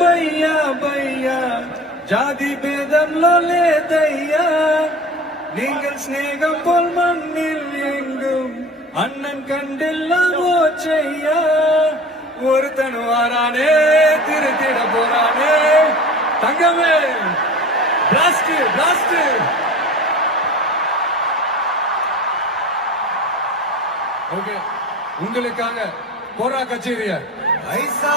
భయ్యా భయ్యా ஜாதி பேதம்லோ லேதையா நீங்கள் ஸ்நேகம் போல் மண்ணில் எங்கும் அண்ணன் கண்டெல்லாம் ஓச்சையா ஒருத்தன் வாரானே திருத்திட போறானே தங்கமே பிளாஸ்ட் பிளாஸ்ட் ஓகே உங்களுக்காக போரா கச்சேரிய ஐசா